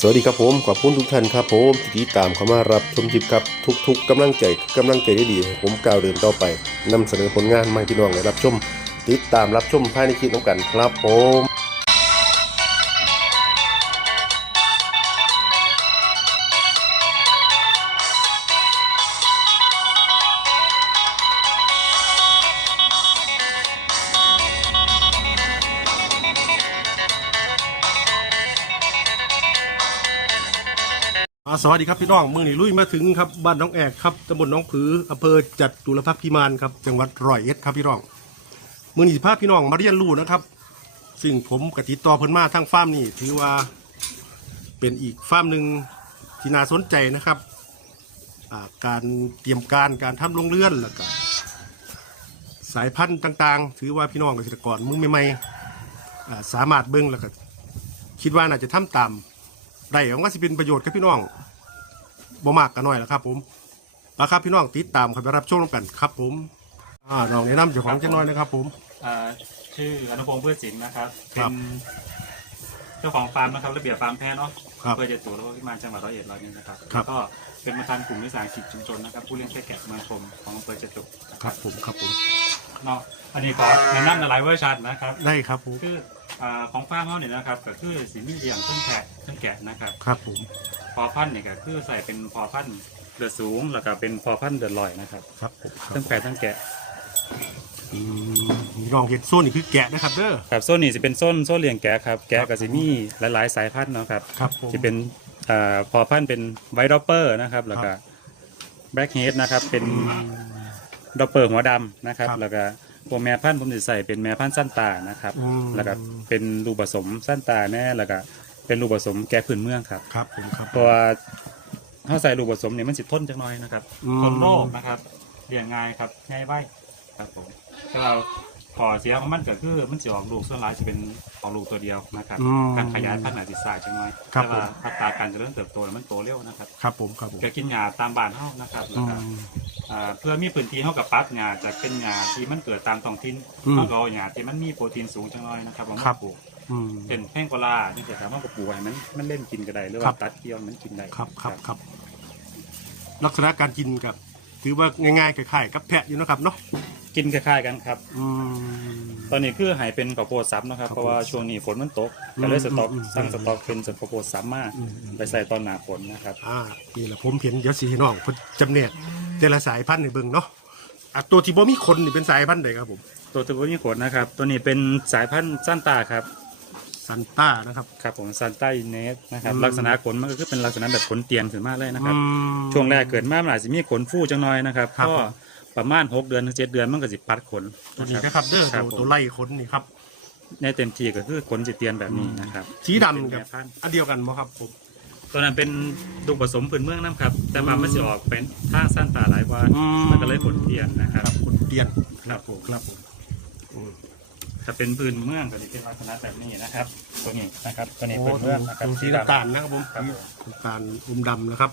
สวัสดีครับผมขอบคุณทุกท่านครับผมที่ติดตามเข้ามารับชมคลิปครับทุกๆกำลังใจกำลังใจได้ดีๆผมก้าวเดินต่อไปนำเสนอผลงานมาให้พี่น้องได้รับชม ติดตามรับชมภายในคลิปน้ำกันครับผม วัสดีครับพี่น้องมือนี้ลุยมาถึงครับบ้านน้องแอกครับตำบลน้องผืออำเภอจัดตุรพักษ์พิมานครับจังหวัดร้อยเอ็ดครับพี่น้องมือนี้สิพพี่น้องมาเรียนรู้นะครับ ซึ่งผมกติดต่อเพิ่นมาทางฟาร์มนี่ถือว่าเป็นอีกฟาร์มหนึ่งที่น่าสนใจนะครับาการเตรียมการการทำโรงเรือนแล้วก็สายพันธุ์ต่างๆ ถือว่าพี่น้องเกษตรกรมือใหม่ๆสามารถเบิ่งแล้วก็คิดว่าน่าจะทำตามได้หวังว่าสิเป็นประโยชน์กับพี่น้อง บ่มากกันหน่อยละครับ ผมเอาครับพี่น้องติดตามครับไปรับชมกันครับ ผมอ่าน้องแนะนำเจ้าของจังน้อยนะครับ ผม อ่าชื่ออนุพงศ์พืชศิลป์นะครับครัเป็บนเจ้าของฟาร์มนะครับระเบียบฟาร์มแพ้เนาะครับเพื่อจะตัวแล้วก็ที่มาจังหวัดร้อยเอ็ดร้อยนี้นะครับครับ แล้วก็เป็นประธานกลุ่มวิสาหกิจชุมชนนะครับผู้เลี้ยงแพะแกะเมืองชมของอำเภอจตุครับผมครับผมเนาะอันนี้ขอแนะนำหลายเวอร์ชันนะครับ ได้ครับผม คือ อ่าของฟาร์มเขาเนี่ยนะครับ ก็คือสีมีเลี้ยงต้นแพะต้นแกะนะครับ ครับผมพอพันธุ์เนี่ยก็คือใส่เป็นพอพันธุ์เดือดสูงแล้วก็เป็นพอพันธุ์เดือดลอยนะครับครับผมครับต้นแพะต้นแกะอืมพี่น้องเห็นโซนนี่คือแกะนะครับเด้อครับโซนนี้จะเป็นโซนโซนเลี้ยงแกะครับแกะก็จะมีหลายๆสายพันธุ์เนาะครับ ครับผม จะเป็นอ่าพอพันธุ์เป็นไวท์ดอปเปอร์นะครับ แล้วก็แบล็กเฮดนะครับ เป็นดอปเปอร์หัวดำนะครับ ครับ แล้วก็ พวกแม่พันธุ์ผมจะใส่เป็นแม่พันธุ์สั้นตานะครับ อืม แล้วก็เป็นลูกผสมสั้นตาแน่แล้วก็เป็นลูกผสมแกะพื้นเมืองครับ ครับผมครับเพราะว่าถ้าใส่ลูกผสมเนี่ยมันสิทนจังน้อยนะครับอืม ทนโรคนะครับเลี้ยงง่ายครับง่ายไว้ครับผมแต่ว่าขอเสียของมันก็คือมันจะออกลูกส่วนหลายจะเป็นออกลูกตัวเดียวนะครับอืม การขยายพันธุ์อาจจะสายจังน้อยครับ แต่ว่าอัตราการเจริญเติบโตแล้วมันโตเร็วนะครับครับผมครับผมก็กินหญ้าตามบ้านเฮานะครับแล้วอืก็ม อ่าเพื่อมีพื้นที่เฮากับปัดหญ้าจะเป็นหญ้าที่มันเกิดตามท้องถิ่นอืมเฮาก็เอาหญ้าที่มันมีโปรตีนสูงจังน้อยนะครับเอาครัมาบ ปลูกอืม เป็นแพงโกลาที่จะสามารถปลูกให้มันมันเล่นกินก็ได้หรือครัว่าบ ตัดเกี่ยวมันกินได้ครับครับครับ ลักษณะการกินกับ ถือว่าง่ายๆคล้ายๆกับแพะอยู่นะครับเนาะกินคล้ายๆกันครับ อืม ตอนนี้คือหายเป็นข้าวโพดซับนะครับข้าวโพดเพราะว่าช่วงนี้ฝนมันตกก็เลยสต็อกอืมอืมสั่งสต็อกเป็นสข้าวโพดซับมาอืมอืม ไปใส่ตอนหนาฝนนะครับ อ่านี่แหละผมเห็นเดี๋ยวสีน้องเพิ่นจำเนีย แต่ละสายพันธุ์ในเบิ่งเนาะอะตัวที่บ่มีขนนี่เป็นสายพันธุ์ใดครับผมตัวตัวนี้ขนนะครับ ตัวนี้เป็นสายพันธุ์ซันตาครับซันต้านะครับ ครับผมซันต้าอินเนสนะครับอืม ลักษณะขนมันก็คือเป็นลักษณะแบบขนเตียงถึงมากเลยนะครับ อืม ช่วงแรกเกิดมามันอาจจะมีขนฟูจังน้อยนะครับครับ ก็ประมาณ 6 เดือนถึง7เดือนมันก็สิปัดขนตัวนี้นะครับเด้อครับตัวผมตัวไล่ขนนี่ครับ ในเต็มทีก็คือขนสิเตียนแบบนี้นะครับสีดำเป็กับนแม่พันธุ์อันเดียวกันบ่ครับผม ตัวนั้นเป็นลูกผสมผืนเมืองน้ำครับ แต่ว่ามันจะออกเป็นทางสั้นตาหลายกว่าอืม มันก็เลยขนเตียนนะครับขนเตียนครับผม ครับผมอืม ถ้าเป็นปืนเมืองก็จะเป็นลักษณะแบบนี้นะครับ ตัวนี้นะครับ ตัวนี้โอ้ปืนเมืองนะครับตัวสีน้ำตาลนะครับผมครับสีผม น้ำตาลอมดำนะครับ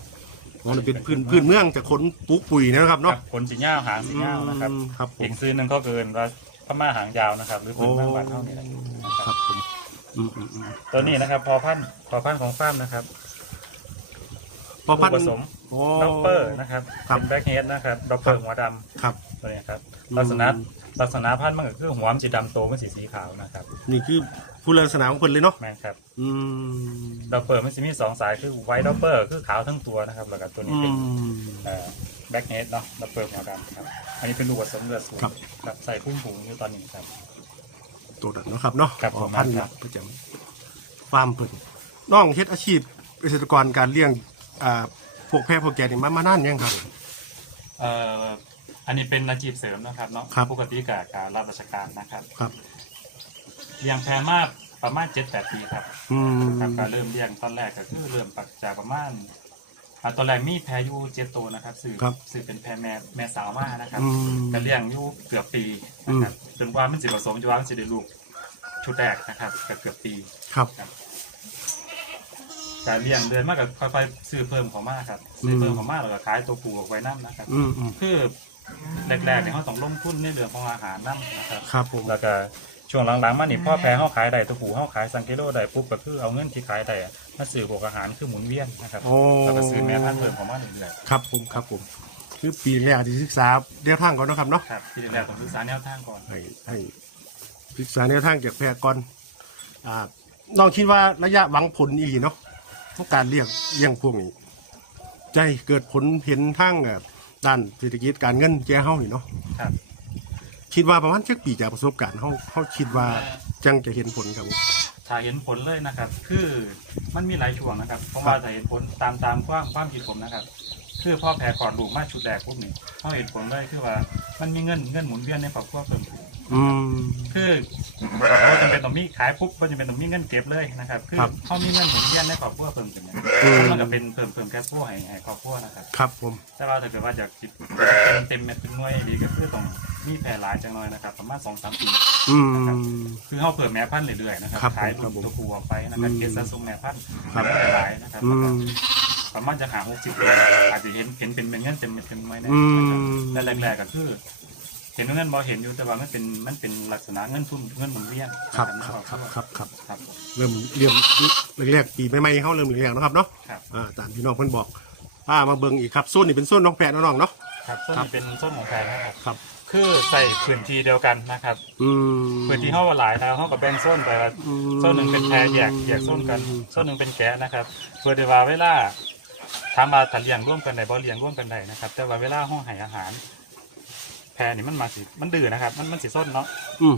อ๋อนี่เป็นพื้นพื้นเมืองจากขนปุกปุ๋ยนะครับครัเนาะบขนสีเงาหางสีเงานะครับอืมครับผอีม กซื้อหนึ่งก็เกินว่าพม่าหางยาวนะครับ หรือปืโอ้นเมืองบ้านเท่านี้แหละนะคครัรับบผมอืมอืมอืมตัวนี้นะครับ พอพันธุ์พอพันธุ์ของฟาร์มนะครับ พอพันลูกผธุ์สมโอ้ ด็อปเปอร์นะครับครับ เป็นแบ็กเฮดนะครับด็อปเปอร์หัวดำครับตัวนี้ครับอืม ลักษณะลักษณะพันธุ์มันก็คือหัวมันสีดำโตมันสีสีขาวนะครับนี่คือผู้ลักษณะของคนเลยเนาะแม่นครับอืมด็อปเปอร์มันจะมีสองสายคือไวท์ด็อปเปอร์คือขาวทั้งตัวนะครับแล้วก็ตัวนี้อืเป็นม แบ็กเฮดเนาะด็อปเปอร์หัวดำครับอันนี้เป็นลูกผสมเลือดสูงครับ ครับใส่พุ่มผงอยู่ตอนนี้ครับ ตัวนั้นเนาะครับเนาะครับพอพันธุ์ครับประจำฟาร์มเพิ่นน้องเฮ็ดอาชีพเกษตรกรการเลี้ยง อ่าพวกแพะพวกแกะนี่มามานานยังครับ เอ่ออันนี้เป็นอาชีพเสริมนะครับเนาะครับ ปกติกับการรับราชการนะครับครับเลี้ยงแพะมาประมาณเจ็ดแปดปีครับอืมครับการเริ่มเลี้ยงตอนแรกก็คือเริ่มปักจากประมาณอ่าตอนแรกมีแพะอยู่เจ็ดตัวนะครับสื่อครับสื่อเป็นแพะแม่แม่สาวมานะครับอืมก็เลี้ยงอยู่เกือบปีนะครับจนกว่ามันสิผสมจนกว่ามันสิได้ลูกชุดแรกนะครับก็เกือบปี ครับ การเลี้ยงเดือนมากก็ค่อยๆซื้อเพิ่มเขามากครับซื้อเพิ่มเขามากแล้วก็ขายตัวผู้ออกไว้น้ำนะครับ อืมอืมคือแรกๆเนี่ยเขาต้องลงทุนในเรื่องของอาหารน้ำนะครับ ครับผม แล้วก็ช่วงหลังๆมานี่พ่อแพ้เขาขายได้ตัวผู้เขาขายสังกิโลได้ปุ๊บก็คือเอาเงินที่ขายได้อะมาซื้อพวกอาหารคือหมุนเวียนนะครับโอ้ แล้วก็ซื้อแม่พันธุ์เพิ่มของมันเรื่อยครับผมครับผม คือปีแรกที่ศึกษาแนวทางก่อนเนาะครับเนาะๆครับที่แรกต้องศึกษาแนวทางก่อน ให้ให้ศึกษาแนวทางจากแพทย์ก่อนอ่าน้องคิดว่าระยะหวังผลอีหลีเนาะ ของการเลี้ยงเลี้ยงพวกนี้ใจเกิดผลเห็นทางเอ่อด้านเศรษฐกิจการเงินแก่เฮานี่เนาะครับ คิดว่าประมาณจักปีจากประสบการณ์เฮาเฮาคิดว่าจังจะเห็นผลครับผม ถ้าเห็นผลเลยนะครับ คือมันมีหลายช่วงนะครับเพราะว่าถ้าเห็นผลตามตามความความคิดผมนะครับ คือพ่อแพ้ก่อนลูกมาชุดแรกปุ๊บนี่เขาเห็นผลเลยคือว่ามันมีเงินเงินหมุนเวียนในครอบครัวเพิ่มขึ้น อืม คือเขาจำเป็นต้องมีขายปุ๊บก็จำเป็นต้องมีเงินเก็บเลยนะครับคือครับเขามีเงินหมุนเวียนในครอบครัวเพิ่มขึ้นเนี่ยอืม มันก็เป็นเพิ่มเพิ่มแค่ผู้ให้ให้ครอบครัวนะครับ ครับผม แต่ว่าถ้าเกิดว่าอยากจิตเต็มเต็มเม็ดเป็นหน่วยดีก็คือต้องมีแพร่หลายจังหน่อยนะครับประมาณสองสามปี อืม คือเขาเพิ่มแม่พันธุ์เรื่อยๆนะครับครับขายครับผมตัวผู้ออกไปนะครับอืม เกสะสมแม่พันธุ์ครับแพร่หลายนะครับอืแล้วก็ม ประมาณจะหาหกสิบเดือนอาจจะเห็นเห็นเป็นเงินเต็มเม็ดเต็มหน่วยนะอืมนะครับแต่แรกๆก็คือเห็นว่าเงินบอเห็นอยู่แต่ว่ามันเป็นมันเป็นลักษณะเงินทุนเงินหมุนเวียนครับนะครับครับครับครับครับผม เริ่มเริ่มแรกๆปีใหม่ๆเขาเริ่มแรกๆเนาะครับเนาะครับ อ่าตามที่น้องเพิ่นบอกป้ามาเบิ่งอีกครับส้นนี่เป็นส้นน้องแพะเนาะน้องเนาะ ครับส้นครับ นี้เป็นส้นของแพงนะครับ ครับ คือใส่พื้นที่เดียวกันนะครับอืมพื้นที่ห้าว่าหลายนะครับห้ากับแบ่งส้นไปว่าอืม ส้นหนึ่งเป็นแพรแยกแยกส้นกันส้นหนึ่งเป็นแกะนะครับเพื่อที่ว่าเวลาทำมาถัดเลี้ยงร่วมกันได้บ่เลี้ยงร่วมกันได้นะครับ แต่ว่าเวลาห้องให้อาหารแพรนี่มันมาสิมันดื้อนะครับมันมันสิส้นเนาะอืม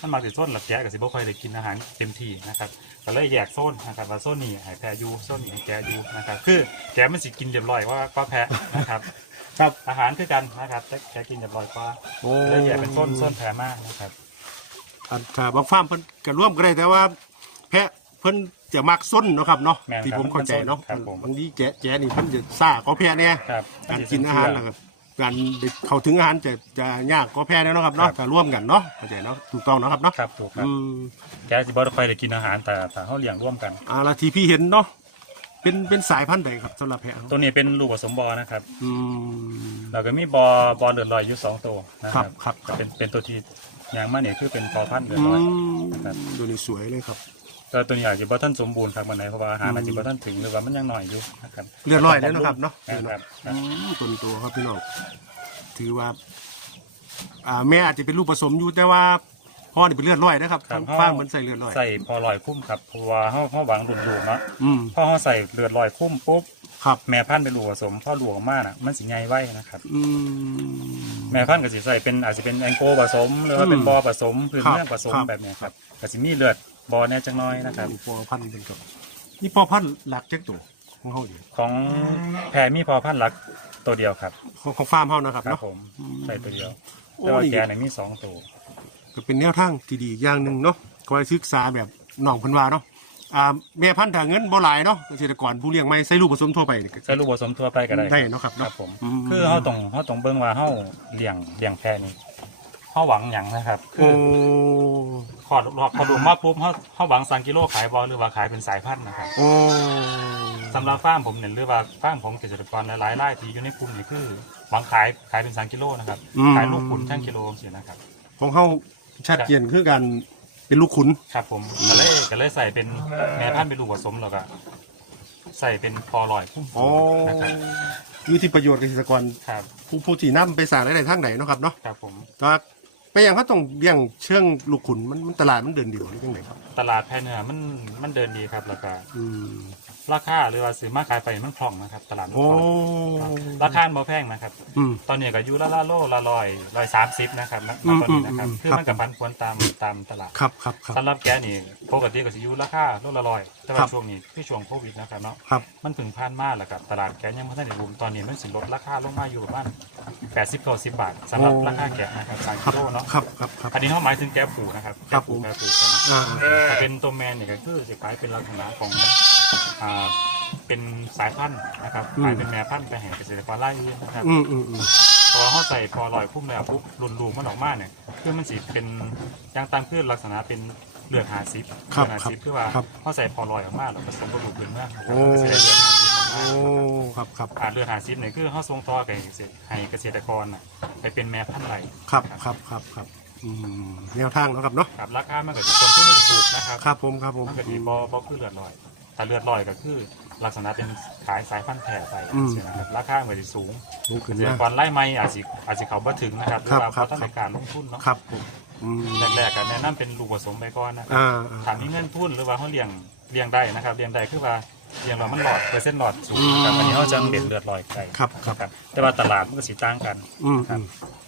มันมาสิส้นหลับแกะกับสิบ่ค่อยได้กินอาหารเต็มที่นะครับก็เลยแยกโซนนะครับว่าโซนนี้ให้แพรอยู่โซนนี้ให้แกะอยู่นะครับคือแกะมันสิกินเรียบร้อยกว่าก็แพะนะครับ ครับ อาหารคือกันนะครับแต่แกะกินเรียบร้อยกว่าโอ้เลยแยกเป็นโซนโซนแพรมากนะครับ อันถ้าบางฟาร์มเพิ่นก็ร่วมก็ได้แต่ว่า แพะเพิ่นจะมักส้นเนาะครับเนาะแม่นครับที่ผมเข้าใจเนาะครับผมบางทีแกะแกะนี่เพิ่นจะซ่าก็แพะเนี่ยครับ การกินอาหารนะครับ การได้เข้าถึงอาหารจะจะยากก็แพะแล้วเนาะครับเนาะถ้าร่วมกันเนาะเข้าใจเนาะถูกต้องเนาะครับเนาะครับถูกครับอืมแกสิบ่ค่อยได้กินอาหารแต่แต่เขาเลี้ยงร่วมกัน อ่าละที่พี่เห็นเนาะเป็นเป็นสายพันธุ์ใดครับสำหรับแพะครับตัวนี้เป็นลูกผสมบอนะครับ อืมแล้วก็มีบอบอเดือดลอยอยู่สองตัวนะครับครับครัก็บเป็นเป็นตัวที่อย่างมากเนี่ยคือเป็นพอพันธุ์เดือดอืลอย มครับดูนี่สวยเลยครับ แต่ตัวนี้อาจจะบ่ท่านสมบูรณ์ครับวันไหนเพราะว่าอาหารอืมอาจจะบ่ท่านถึงหรือว่ามันยังหน่อยอยู่นะครับเลือดลอยแล้วนะครับเนาะครับคอืรับมต้นตัวครับพี่น้องถือว่า อ่า แม่อาจจะเป็นลูกผสมอยู่แต่ว่าพ่อนี่เป็นเลือดลอยนะครับครับทางฟ้าร์มมันใส่เลือดลอย ใส่พอลอยคุ้มครับเพราะว่าเฮาเฮาหวังหลุดลูกเนาะอืมพอเฮาใส่เลือดลอยคุ้มปุ๊บครับ แม่พันธุ์เป็นลูกผสมพ่อลูกออกมาน่ะมันสิใหญ่ไว้นะครับ อืม แม่พันธุ์ก็สิใส่เป็นอาจจะเป็นแองโกผสมหรือว่าเป็นอืมบอผสมพื้นครับเมืองผสมครับ แบบเนี้ยครับก็สิมีเลือด บอแน่จังน้อยนะครับ นี่พอพันธุ์เป็นกับนี่พอพันธุ์หลักแจ็คตัวของเขาอยู่ของแพรมีพอพันธุ์หลักตัวเดียวครับ ของของฟาร์มเขานะครับครับเนาะผมใส่ตัวเดียวโอ้แต่ว่านี่แกเนี่ยมีสองตัว ก็เป็นแนวทางที่ดีอย่างหนึ่งเนาะคอยศึกษาแบบน้องเพันวาเนาะอ่าแม่พันธุ์ถ้าเงินบ่หลายเนาะเกษตรกรผู้เลี้ยงไม่ใส่ลูกผสมทั่วไปนี่ก็ ใส่ลูกผสมทั่วไปก็ได้ได้เนาะครับคเนาะรับผม อืมคือเขาต้องเขาต้องเบิ่งว่าเขาเลี้ยงเลี้ยงแพรนี่เขาหวังอย่างนะครับ คืโอ้อ ขอดขอดูมาปุ๊บเขาเขาหวังสั่งกิโลขายบอหรือว่าขายเป็นสายพันธุ์นะครับโอ้สำหรับฟาร์มผมเนี่ยหรือว่าฟาร์มของเกษตรกรหลายๆรายที่อยู่ในกลุ่มนี่คือหวังขายขายเป็นสังกิโลนะครับอืม ขายลูกขุนช่างกิโลเสียนะครับ ของเขาชัดเจนคือการเป็นลูกขุน ครับผมก็เลยก็เลยใส่เป็นแม่พันธุ์เป็นลูกผสมแล้วก็ใส่เป็นพอลอยพุ่มอ๋อนะครับอยู่ที่ประโยชน์เกษตรกรครับผู้ผู้ที่นำไปสร้างรายได้ทางไหนเนาะครับเนาะครับผมแต่ว่า ไปอย่างเขาต้องเลี้ยงเชื่องลูกขุนมันมันตลาดมันเดินเดียวหรือยังไงครับ ตลาดแพะเนื้อมันมันเดินดีครับแล้วก็อืม ราคาหรือว่าซื้อมาขายไปมันคล่องนะครับ ตลาดมันโอ้คล่องครับราคาบ่แพงนะครับ อืม ตอนนี้ก็อยู่ละละโลละร้อยร้อยสามสิบนะครับณอืมตอนนี้นะครับอืมคือมันครักับ บพันควรตามตามตลาดครับครับครับ สำหรับแกนี่ปกติก็สิอยู่ราคาโลละร้อยแต่ครัว่าบ ช่วงนี้คือช่วงโควิดนะครับเนาะ ครับ มันถึงพันมากแล้วกับตลาดแกะยังไม่ทันได้บูมตอนนี้มันสิลดราคาลงมาอยู่ประมาณแปดสิบเก้าสิบบาทสำหรับโอ้ ราคาแกะนะครับสามครักิโลเนาะครับครับครับ อันนี้เขาหมายถึงแกะผูนะครับครัแกะบผูผม แกะผูกันนะอ่าถ้าเป็นตัวแมนเนี่ยก็คือจะกลายเป็นลักษณะของอ่า เป็นสายพันธุ์นะครับกลายเป็นแม่พันธุ์ไปแห่งเกษตรกรรายอื่นนะครับอืมอืมอืมพอเขาใส่พอลอยพุ่มแล้วปุ๊บรุนรูมันออกมาเนี่ยคือมันสิเป็นอยางตามคือลักษณะเป็นเลือดหาซิปครับเลือดหาครับซิปคือว่าครับเขาใส่พอลอยออกมาแล้วผสมกระดูกเป็นเมื่อโอ้มันก็สิได้เลือดหาซิปออกโอ้มาครับครับอ่าเลือดหาซิปเนี่ยคือเขาส่งต่อให้เกษตรให้เกษตรกรน่ะไปเป็นแม่พันธุ์ไรครับครับครับครับอืมแนวทางเนาะครับเนาะครับราคามันก็จะต้นทุนมันถูกนะครับครับผมครับผมมันก็ดีบ่บ่คือเลือดลอยต ถ้าเลือดลอยก็คือ ลักษณะเป็นขายสายพันธุ์แผ่ไปอืมใช่ไหมครับราคามันจะสูงสูงเกขึ้นษตรมากกรไล่ไม่อาจจะอาจจะเขาบ่ถึงนะครับหรือว่าครัเพบราะต้องครัในบการลงทุนเนาะครับผมอืมแรกๆกันแนะนำเป็นลูกผสมไปก่อนนะครับ อ่าอ่า ถามมีเงินทุนหรือว่าเขาเลี้ยงเลี้ยงได้นะครับเลี้ยงได้คือว่าเลี้ยงเรามันหลอดเปอร์เซ็นต์หลอดสูงนะครับอันนี้เขาจะเด็ดเลือดลอยไก่ครับครับครับ แต่ว่าตลาดมันก็สีต่างกันอืมครัอืบม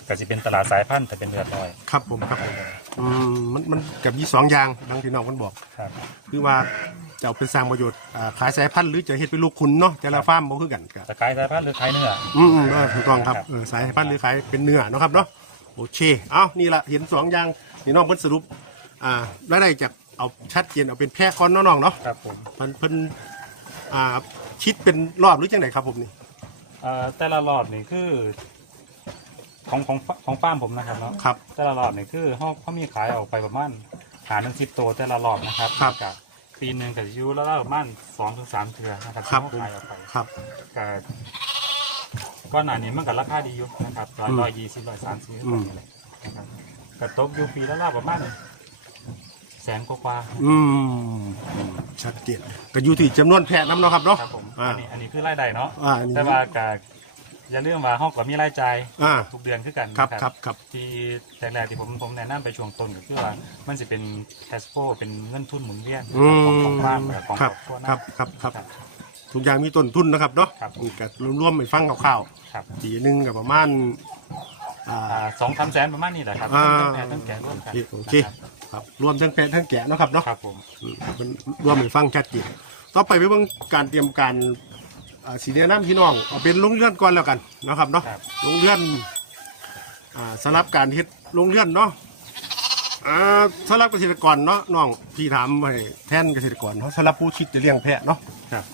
ก็จะเป็นตลาดสายพันธุ์แต่เป็นเลือดลอยครับผมครับผมอืมมันมันกับยี่สองอย่างดังที่น้องมันบอก ครับ คือว่า จะเอาเป็นสร้างประโยชน์อ่าขายสายพันธุ์หรือจะเฮ็ดเป็นลูกคุณเนาะแต่ละฟาร์มบ่คือกันครับจะขายสายพันธุ์หรือขายเนื้อ อืมอืมเออถูกต้องครับครับเออสายพันธุ์หรือขายเป็นเนื้อเนาะครับเนาะโอเคเอานี่ละเห็นสองอย่างนี่น้องเพิ่นสรุปอ่าแล้วได้จากเอาชัดเจนเอาเป็นแพร่คอนเนาะน้องเนาะครับผมเพิ่นเพิ่นอ่าชิดเป็นรอบหรือจังไดครับผมนี่เอ่อแต่ละรอบนี่คือ ของของของฟาร์มผมนะครับเนาะ ครับ แต่ละรอบนี่คือเขาเขามีขายออกไปประมาณหาหนึ่งสิบตัวแต่ละรอบนะครับครับ กับ ปีหนึ่งกับยูแล้วประมาณสองถึงสามเทือนะครับครับ ที่เขาขายออกไปครับ ก็ก้อนหนานี้มันกับราคาดีอยู่นะครับร้อยอืมร้อยยี่สิบร้อยสามสิบอืมนะครับก็ตกอยู่ปีละรอบประมาณแสนกว่าๆ อืมชัดเจนก็อยู่ที่จำนวนแพะน้ำเนาะครับเนาะครับผม อ่า อันนี้อันนี้คือรายได้เนาะ อ่าอันนี้ แต่ว่าก็ อย่าลืมว่าห้องก็มีรายจ่ายอ่า ทุกเดือนคือกันครับนะครับครับ ที่แรกๆที่ผมผมแนะนำไปช่วงต้นก็คือว่ามันจะเป็นแคสโปเป็นเงินทุนหมุนเวียนอืมของของบ้านกับของครับครอบครัวครับนะครับครับทุกอย่างมีต้นทุนนะครับเนาะครับ นี่ก็รวมๆไปฟังคร่าวครับๆปีหนึงก็ประมาณอ่าอ่า สองสามแสนประมาณนี้แหละครับอ่าทั้งแพทย์ทั้งแกะร่วมกันโอเคนะครับครับรวมทั้งแพะทั้งแกะเนาะครับเนาะ ครับผม อืมเป็นรวมไปฟังชัดเจนต่อไปไปเบิ่งการเตรียมการ อ่าสีแนะนำพี่น้องเอาเป็นลงเลื่อนก่อนแล้วกันนะครับเนาะครับ ลงเลื่อนอ่าสำหรับการเฮ็ดลงเลื่อนเนาะอ่าสำหรับเกษตรกรเนาะน้องพี่ถามให้แทนเกษตรกรเนาะสำหรับผู้คิดจะเลี้ยงแพะเนาะครับ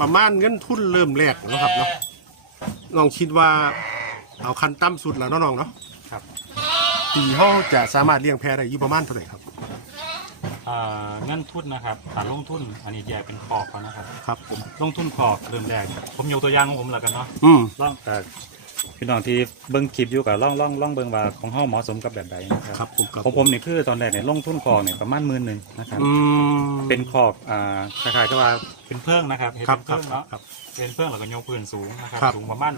ประมาณเงินทุนเริ่มแรกเนาะครับเนาะน้องคิดว่าเอาคันต่ำสุดแล้วเนาะน้องเนาะครับ ปีเขาจะสามารถเลี้ยงแพะได้อยู่ประมาณเท่าไหร่ครับ อ่าเงินทุนนะครับฐานลงทุน อันนี้แยกเป็นขอบก่อนนะครับ ครับผม ลงทุนขอบเริ่มแรกผมยกตัวอย่างของผมแล้วกันเนาะอืม ล่องแต่พี่น้องที่เบิ้งคลิปอยู่กับล่องล่องล่องเบิ้งว่าของเฮาเหมาะสมกับแบบใดนะคครัรับบผมครับของผมเนี่ยคือตอนแรกเนี่ยลงทุนคอกเนี่ยประมาณหมื่นหนึ่งนะครับ อืมเป็นคอกอ่าคล้ายๆกับว่าเป็นเพิ่งนะครับเห็นครับเป็นครับเพิ่งเนาะ ครับ เป็นเพิ่งแล้วก็ยกพื้นสูงนะครับครับ สูงประมาณ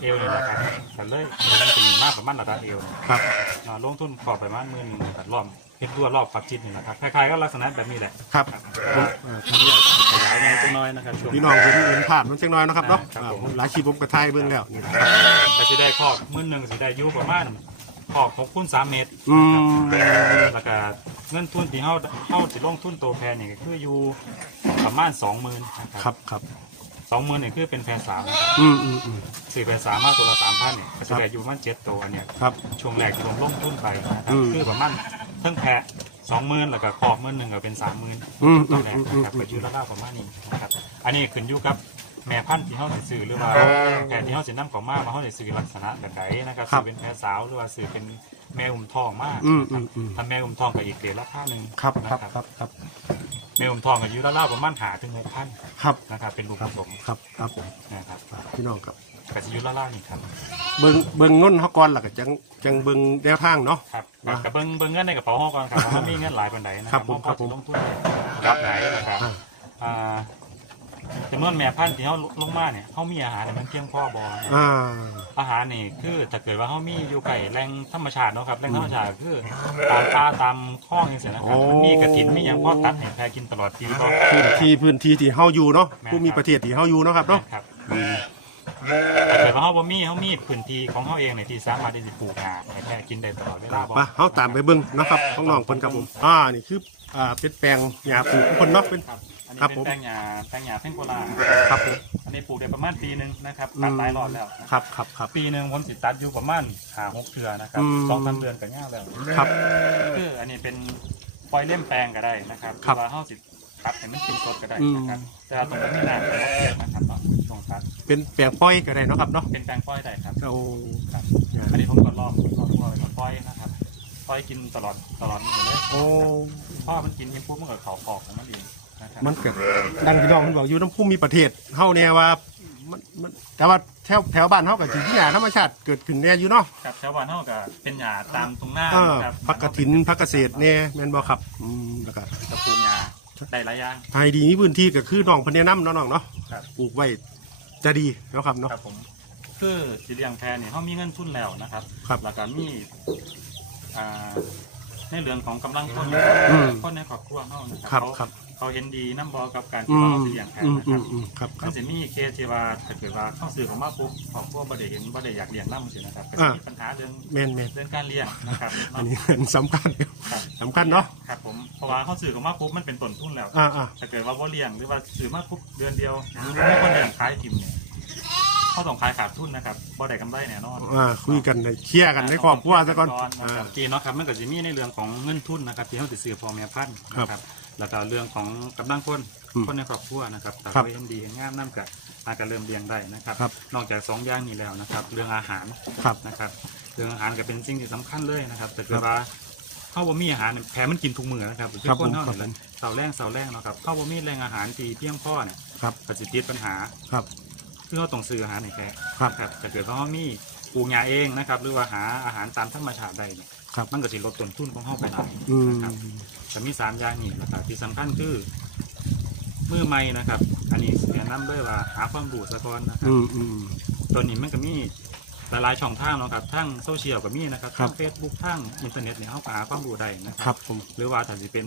เอวเนี่ยนะครับแต่เลยมันเป็นมากประมาณระดับเอวเนี่ยครับอ่าลงทุนคอกประมาณหมื่นหนึ่งนะครับรอบ เฮ็ดรั้วรอบฝักจิตนี่นะครับคล้ายๆก็ลักษณะแบบนี้แหละครับครับผมอ่าครับขยายในตัวน้อยนะครับช่วง พี่น้องเห็นเห็นภาพมันจังน้อยเนาะครับเนาะครับอ่าผมหลายคลิปผมกระทายเบิ่งแล้วนี่นะครับแต่สิได้คอกมื่นหนึ่งสิได้อยู่ประมาณคอกหกคูณสามเมตร อืมแล้วก็เงินทุนที่เฮาเฮาสิลงทุนตัวแพรนี่ก็คืออยู่ประมาณสองหมื่นครับครับสองหมื่นนี่คือเป็นแพรสามนะครับอืมอืมอืมสี่แพรสามมาตัวละสามพันเนี่ยก็สิได้อยู่ประมาณเจ็ดตัวเนี่ยครับ ช่วงแรกที่ผมลงทุนไปนะครับอืม คือประมาณ เพิ่งแพรสองหมื่นแล้วก็คอกหมื่นหนึ่งก็เป็นสามหมื่นอืมตอือนมแรกอืมอืนะมครับก็อยู่ระดับประมาณนี้นะครับอันนี้ขึ้นอยู่กับแม่พันธุ์ที่เฮาสิซื้อหรือว่าแพรที่เฮาสินำของมามาเฮาสิซื้อลักษณะแบบใดนะครับครับซื้อเป็นแพรสาวหรือว่าซื้อเป็นแม่อุ้มทองมากอืมอืมอืมถ้าแม่อุ้มทองก็อีกเกรดราคาหนึ่งครับครับนะครับครับแม่อุ้มทองก็อยู่ราวๆประมาณหาถึงหกพันครับนะครับเป็นลูกคผรับสมครับครับผมนะครับครับพี่น้องครับ ก็จะอยู่ราวๆนี่ครับ เบิ่งเบิ่งเงินเฮาก่อนแล้วก็จังจังเบิ่งแนวทางเนาะ ครับว่ากับเบิ้งเบิ้งเงินในกระเป๋าห้องก่อนครับ ว่ามันมีเงินหลายปันใดนะคครัรับบผมว่าครับผมพอจะลงทุนรับไหนนะครับอ่าอ่าจำนวนแม่พันธุ์ที่เขาลงมาเนี่ยเขามีอาหารเนี่ยมันเพียงพอบออ่า อาหารนี่คือถ้าเกิดว่าเขามีอยู่ไก่แหล่งธรรมชาติเนาะครับแหล่งธรรมชาติก็คือตามป่าตามคลองอย่างเงี้ยนะครับโอ้ มันมีกระถินมีอย่างพ่อตัดเนี่ยแพรกินตลอดปีก็ พื้นที่พื้นที่ที่เฮาอยู่เนาะแม่นผู้มีประเทศที่เฮาอยู่เนาะครับเนาะ ครับ ถ้าเกิดว่าเขาบ่มีเขามีพื้นที่ของเขาเองเนี่ยที่สามารถที่จะปลูกงาให้แพรกินได้ตลอดเวลาบ่มาเฮาตามไปเบิ่งเนาะครับของน้องเพิ่นครับผมอ่านี่คืออ่าเป็นแปลงหญ้าปลูกของเพิ่นเนาะเป็น ครับอันครันี้บผมเป็นแป้งหยาแป้งหยาเพ่งโกลาครับผมอันนี้ปลูกได้ประมาณปีหนึ่งนะครับตัดหลายรอบแล้วนะครับครับครับ ปีหนึ่งผมสิตัดอยู่ประมาณหาหกเทือนะครับอืม สองสามเดือนก็ง่ายแล้วครับ คืออันนี้เป็นปล่อยเล่มแปลงก็ได้นะครับครับหอว่าเฮาสิ ตัดให้มันเป็นสดก็ได้อืมนะครับแต่ว่าตรงนี้ไม่นานนะครับเนาะตรงตัดเป็นแปลงป้อยก็ได้เนาะครับเนาะเป็นแปลงปล่อยได้ครับเอาครับหญ้าอันนี้ผมก็ลองลองลองไปปล่อยนะครับปล่อยกินตลอดตลอดนี่เลยโอ้เพราะว่ามันกินยิงปุ๊บมันก็เขาคอกของมันเองนะครับมันเกิดดังที่น้องเพิ่นบอกอยู่น้ำพุ่มมีประเทศเฮาเนี่ยว่ามันมันแต่ว่าแถวแถวบ้านเฮาก็สิมีหญ้าธรรมชาติเกิดขึ้นแน่อยู่เนาะครับชาวบ้านเฮาก็เป็นหญ้าตามตรงหน้าเออครับผักกระถินผักเกษตรเนี่ยแม่นบ่ครับอืมแล้วก็ตะปูหญ้า ได้หลายอย่างภายดีมีพื้นที่ก็คือน้องเพันแนะนำเนาะน้องเนาะครับ ปลูกไว้จะดีเนาะครับเนาะ ครับผม คือสิเลี้ยงแพะเนี่ยเขามีเงินทุนแล้วนะครับครับแล้วก็มีอ่าในเรื่องของกำลังคนอืมคนในครอบครัวเขานะคครัรับบเขาครับ เขาเห็นดีน้ำบอกับการอืที่มเราสิเลี้ยงแพะอืมนะอืครัมบอืมครับคมัรันบจะมีเคสที่ว่าถ้าเกิดว่าเข้าสื่อของมาปุ๊บครอบครัวบ่ได้เห็นบ่ได้อยากเลี้ยงน้ำสินะครับก็จะอ่ามีมีปัญหาเรื่องแมนแมนเรื่องการเลี้ยงนะครับอันนี้อันสำคัญครับสำคัญเนาะครับผมเพราะว่าเข้าสื่อของมาปุ๊บมันเป็นต้นทุนแล้ว อ่าอ่าถ้าเกิดว่าบ่เลี้ยงหรือว่าซื้อมาปุ๊บเดือนเดียวหรือไม่คนเลี้ยงขายกินเนี่ยเขาต้องขายขาดทุนนะครับบ่ได้กำไรแน่นอนอ่าคุยกันให้เคลียร์กันในครอบครัวซะก่อนนะอ่าครับทีเนาะครับมันก็จะมีในเรื่องของเงินทุนนะครับที่เขาติดซื้อพอแม่พันธุ์นะคครัรับบ แล้วก็เรื่องของกำลังคนอืมคนในครอบครัวนะครับแต่ครับไว้เห็นดีเห็นงามน้ำกับอาจจะเริ่มเลี้ยงได้นะครับ ครับ นอกจากสองอย่างนี้แล้วนะครับ เรื่องอาหารครับ นะครับเรื่องอาหารก็เป็นสิ่งที่สำคัญเลยนะครับ แต่คเกิรัดบว่าเข้าบ่มีอาหารเนี่ยแพ้มันกินทุกมื้อนะครับคือครับคนผมเท่าครับนี่แหละผมเสาแรงเสาแรงเนาะครับเข้าบ่มีแรงอาหารที่เพียงพอเนี่ยครับก็จะติดปัญหา ครับ คือเขาต้องซื้ออาหารให้แพ้ครับครับถ้าเกิดว่าเขามี ปลูกหญ้าเองนะครับ หรือว่าหาอาหารตามธรรมชาติได้เนี่ยครับ มันก็สิลดต้นทุนของเขาไปหน่อย อืมนะครับแต่มีสามอย่างนี่นะครับที่สำคัญคือมือใหม่นะครับ อันนี้แนะนำด้วยว่าหาความรู้ซะก่อนนะครับอืมอืม ตัวนี้มันก็มีหลายๆช่องทางเนาะครับทั้งโซเชียลก็มีนะครับครัทั้บงเฟซบุ๊กทั้งอินเทอร์เน็ตเนี่ยเขาก็หาความรู้ได้นะคครับรับผม หรือว่าถ้าจะเป็น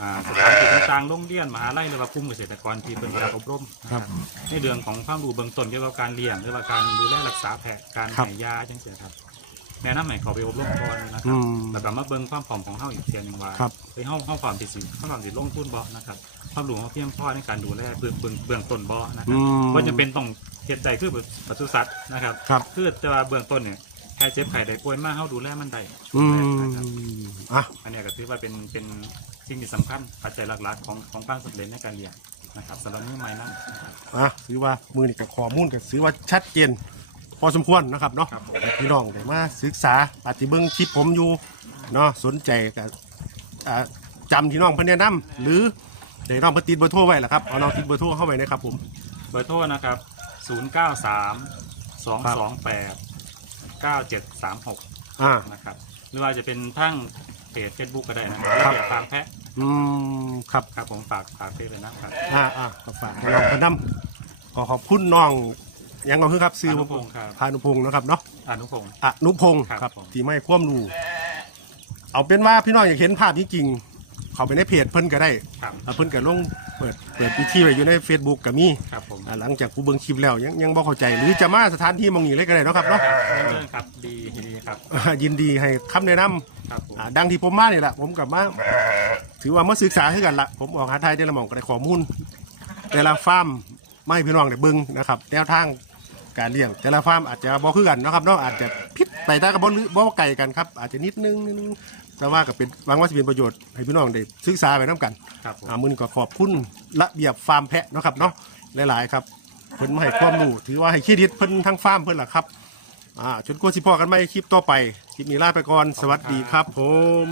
อ่าสถานที่ต่างๆโรงเรียนมหาลัยหรือว่ากลุ่มเกษตรกรที่เป็นการอบรมนะคครัรับบในเรื่องของความรู้เบื้องต้นเกี่ยวกับการเลี้ยงหรือว่าการดูแลรักษาแพะการครับ ให้ยาจังเสียครับแนะนำให้เขาไปอบรมก่อนนะคอืรับม แล้วก็มาเบิ่งความพร้อมของเฮาอีกเทียหนึงว่าครับไปเฮาเฮาความที่สิเฮาความสิลงทุนบ่นะครับความรู้ของเพียงพอในการดูแลเบื้องเบื้องเบื้องต้นบ่นะคอืรับมว่าจะเป็นต้องเฮ็ดได้คือปศุสัตว์นะครับครับ คือจะว่าเบื้องต้นเนี่ยแค่เจ็บไข้ได้ป่วยมาเฮาดูแลมันได้อืมนะครับ อะ อันเนี้ยก็ถือว่าเป็นเป็น สิ่งที่สำคัญปัจจัยหลักๆ ของของความสำเร็จในการเลี้ยงนะครับสำหรับมือใหม่นั่นนะครับ อะถือว่ามือนี่กับข้อมูลก็ถือว่าชัดเจนพอสมควรนะครับเนาะครับผม ให้พี่น้องได้มาศึกษาปฏิเบิ้งคลิปผมอยู่เนาะสนใจกับอ่าจำที่น้องเพิ่นแนะนำหรือได้น้องเพิ่นติดเบอร์โทรไว้ล่ะครับเอาน้องติดเบอร์โทรเข้าไปนะครับผม เบอร์โทรนะครับ 093 228 9736 อ่า นะครับหรือว่าจะเป็นทั้งเพจ Facebook ก็ได้นะครับครับ เรียกฟาร์มแพะ อืมครับครับผมฝากฝากเพจเลยนะครับอ่าอ่าก็ฝากให้น้องเพิ่นนำขอขอบคุณน้องยังก็คือครับซื้ออผนุมพงศ์ครับพานุพงศ์นะครับเนาะอนุพงศ์อนุพงศ์ครับครับผมที่ไม่ความรู้เอาเป็นว่าพี่น้องอยากเห็นภาพจริงๆ เขาไปในเพจเพิ่นก็ได้ครับอ่าเพิ่นก็ลงเปิดเปิดพิธีไว้อยู่ใน Facebook ก็มีครับผม อ่าหลังจากกูเบิ่งคลิปแล้วยังยังบ่เข้าใจ หรือจะมาสถานที่หมองนี้เลยก็ได้เนาะครับเนาะครับเรื่องครับดีดีครับอ่ายินดีให้คำแนะนำ ครับผม อ่าดังที่ผมมานี่แหละผมกับมาถือว่ามาศึกษาคือกันละผมออกหาไทยแต่ละหม่องก็ได้ข้อมูลแต่ละฟาร์มไม่ให้พี่น้องได้เบิ่งนะครับแนวทางการเลี้ยง แต่ละฟาร์มอาจจะบ่คือกันเนาะครับเนาะอาจจะผิดไปแต่ก็บ่ลืบ่ไกลกันครับอาจจะนิดนึงนิดนึง แต่ว่าก็เป็นหวังว่าสิเป็นประโยชน์ให้พี่น้องได้ศึกษาไปนํกันครับผม อ่ามื้อนี้ก็ขอบคุณระเบียบฟาร์มแพะเนาะครับเนาะหลายๆครับเพิ่นมาให้ความรู้ถือว่าให้เครดิตเพิ่นทั้งฟาร์มเพิ่นล่ะครับอ่าจนกว่าสิพอกันใหม่คลิปต่อไปคลิปนี้ลาไปก่อนสวัสดีครับผม